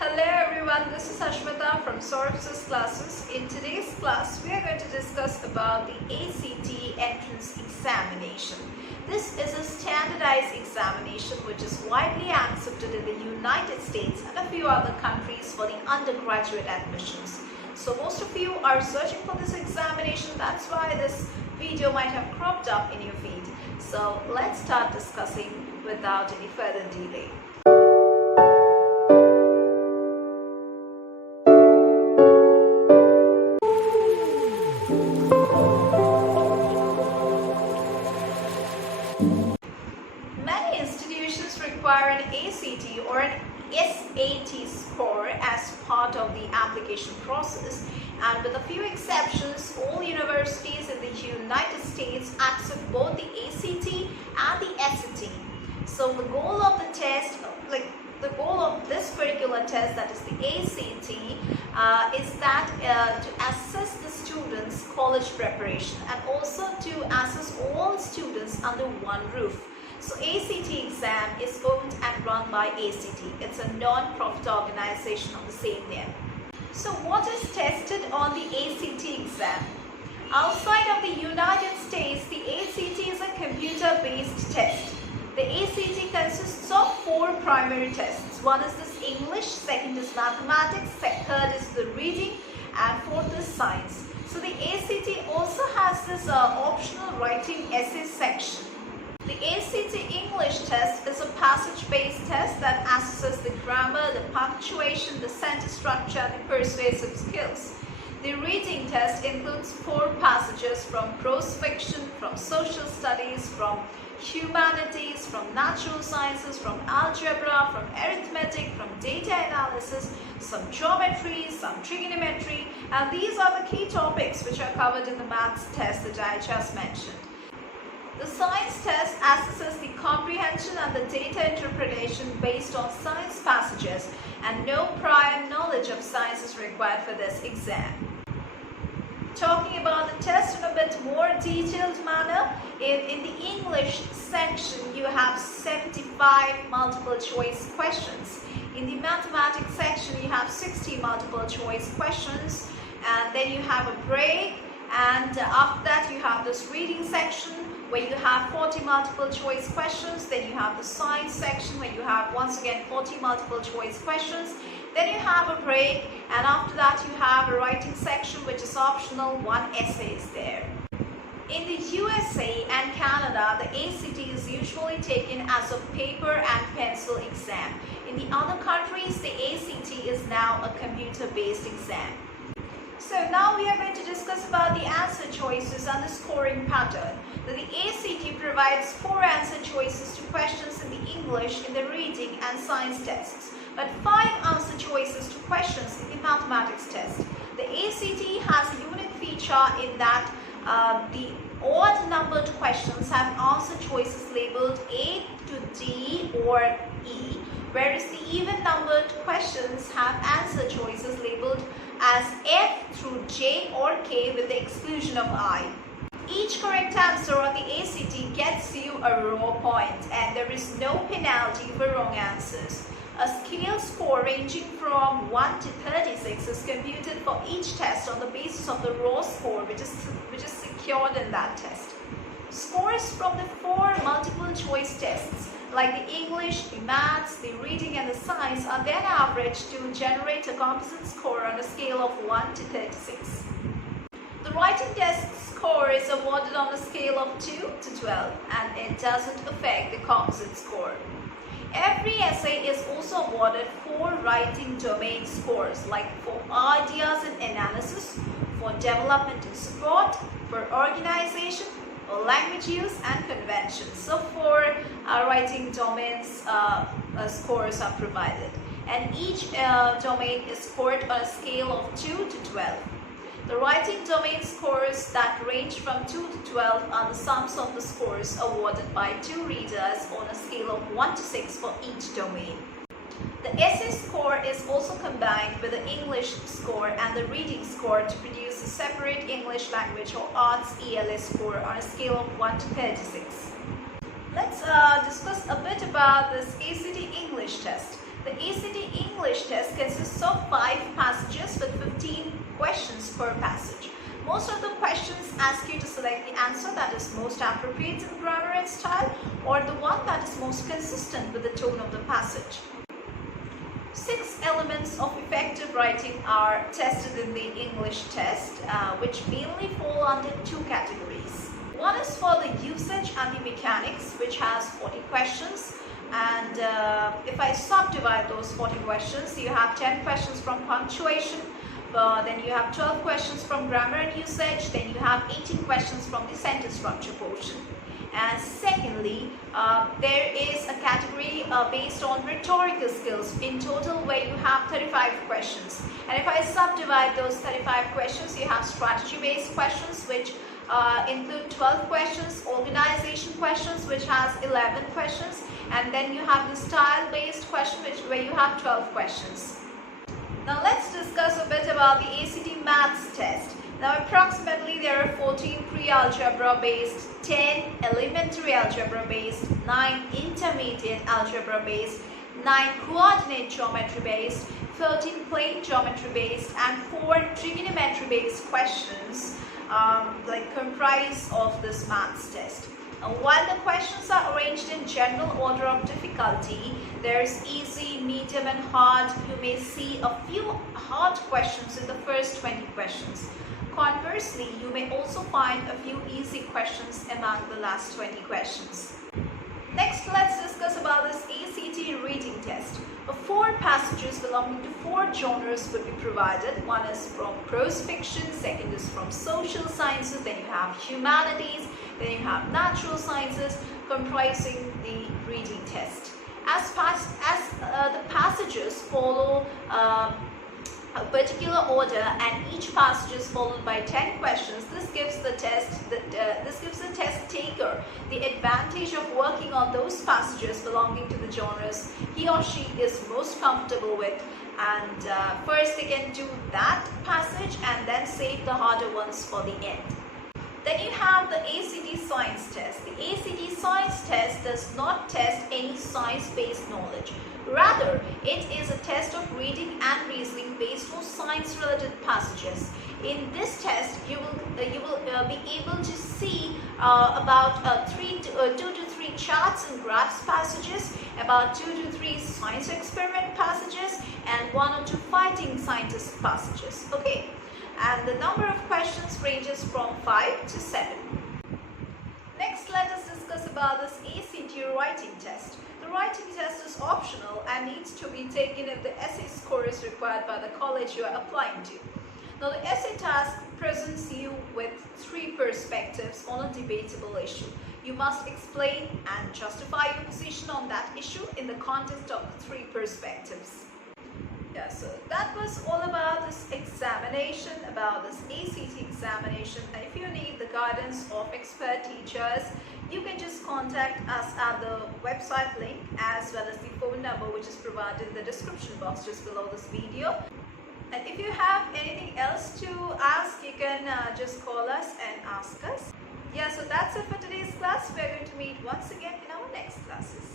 Hello everyone, this is Ashmita from Untitled Classes. In today's class, we are going to discuss about the ACT entrance examination. This is a standardized examination which is widely accepted in the United States and a few other countries for the undergraduate admissions. So most of you are searching for this examination, that's why this video might have cropped up in your feed. So let's start discussing without any further delay. Many institutions require an ACT or an SAT score as part of the application process, and with a few exceptions, all universities in the United States accept both the ACT and the SAT. So the goal of the test, the goal of this particular test, that is the ACT, is that to assess the students' college preparation and also to assess all students under one roof. So ACT exam is owned and run by ACT. It's a non-profit organization of the same name. So what is tested on the ACT exam? Outside of the United States, the ACT is a computer-based test. The ACT consists of 4 primary tests. One is this English, second is mathematics, third is the reading, and fourth is science. So the ACT also has this optional writing essay section. The ACT English test is a passage-based test that assesses the grammar, the punctuation, the sentence structure, and the persuasive skills. The reading test includes 4 passages from prose fiction, from social studies, from humanities, from natural sciences, from algebra, from arithmetic, from data analysis, some geometry, some trigonometry, and these are the key topics which are covered in the maths test that I just mentioned. The science test assesses the comprehension and the data interpretation based on science passages, and no prior knowledge of science is required for this exam. Talking about the test in a bit more detailed manner, in the English section you have 75 multiple choice questions. In the mathematics section you have 60 multiple choice questions, and then you have a break, and after that you have this reading section where you have 40 multiple choice questions. Then you have the science section where you have once again 40 multiple choice questions. Then you have a break, and after that you have a writing section which is optional, 1 essay is there. In the USA and Canada, the ACT is usually taken as a paper and pencil exam. In the other countries, the ACT is now a computer-based exam. So now we are going to discuss about the answer choices and the scoring pattern. The ACT provides 4 answer choices to questions in the English, in the reading and science tests, but 5 answer choices to questions in the mathematics test. The ACT has a unique feature in that the odd numbered questions have answer choices labeled A to D or E, whereas the even numbered questions have answer choices labeled as F through J or K with the exclusion of I. Each correct answer on the ACT gets you a raw point, and there is no penalty for wrong answers. A scale score ranging from 1 to 36 is computed for each test on the basis of the raw score which is secured in that test. Scores from the 4 multiple choice tests like the English, the maths, the reading and the science are then averaged to generate a composite score on a scale of 1 to 36. The writing test score is awarded on a scale of 2 to 12, and it doesn't affect the composite score. Every essay is also awarded 4 writing domain scores, like for ideas and analysis, for development and support, for organization, for language use and conventions. So 4 writing domains scores are provided, and each domain is scored on a scale of 2 to 12. The writing domain scores that range from 2 to 12 are the sums of the scores awarded by 2 readers on a scale of 1 to 6 for each domain. The essay score is also combined with the English score and the reading score to produce a separate English language or arts ELS score on a scale of 1 to 36. Let's discuss a bit about this ACT English test. The ACT English English test consists of 5 passages with 15 questions per passage. Most of the questions ask you to select the answer that is most appropriate in grammar and style, or the one that is most consistent with the tone of the passage. 6 elements of effective writing are tested in the English test, which mainly fall under 2 categories. One is for the usage and the mechanics, which has 40 questions. And if I subdivide those 40 questions, you have 10 questions from punctuation, then you have 12 questions from grammar and usage, then you have 18 questions from the sentence structure portion. And secondly, there is a category based on rhetorical skills in total, where you have 35 questions. And if I subdivide those 35 questions, you have strategy-based questions, which include 12 questions, organization questions, which has 11 questions, and then you have the style-based question, where you have 12 questions. Now let's discuss a bit about the ACT Maths test. Now approximately there are 14 pre-algebra based, 10 elementary algebra based, 9 intermediate algebra based, 9 coordinate geometry based, 13 plane geometry based, and 4 trigonometry based questions comprise of this maths test. While the questions are arranged in general order of difficulty, there's easy, medium and hard. You may see a few hard questions in the first 20 questions. Conversely, you may also find a few easy questions among the last 20 questions. Next, let's discuss about this ACT reading test. 4 passages belonging to 4 genres would be provided. One is from prose fiction, second is from social sciences, then you have humanities, then you have natural sciences, comprising the reading test. As the passages follow a particular order, and each passage is followed by 10 questions, this gives the test taker the advantage of working on those passages belonging to the genres he or she is most comfortable with, and first they can do that passage and then save the harder ones for the end. Then you have the ACT Science test. The ACT Science test does not test any science-based knowledge. Rather, it is a test of reading and reasoning based on science-related passages. In this test, you will be able to see about 2 to 3 charts and graphs passages, about 2 to 3 science experiment passages, and 1 or 2 fighting scientist passages. Okay. And the number of questions ranges from 5 to 7. Next, let us discuss about this ACT writing test. The writing test is optional and needs to be taken if the essay score is required by the college you are applying to. Now, the essay task presents you with 3 perspectives on a debatable issue. You must explain and justify your position on that issue in the context of the 3 perspectives. Yeah, so that was all about this examination, about this ACT examination. And if you need the guidance of expert teachers, you can just contact us at the website link, as well as the phone number which is provided in the description box just below this video. And if you have anything else to ask, you can just call us and ask us. Yeah, so that's it for today's class. We're going to meet once again in our next classes.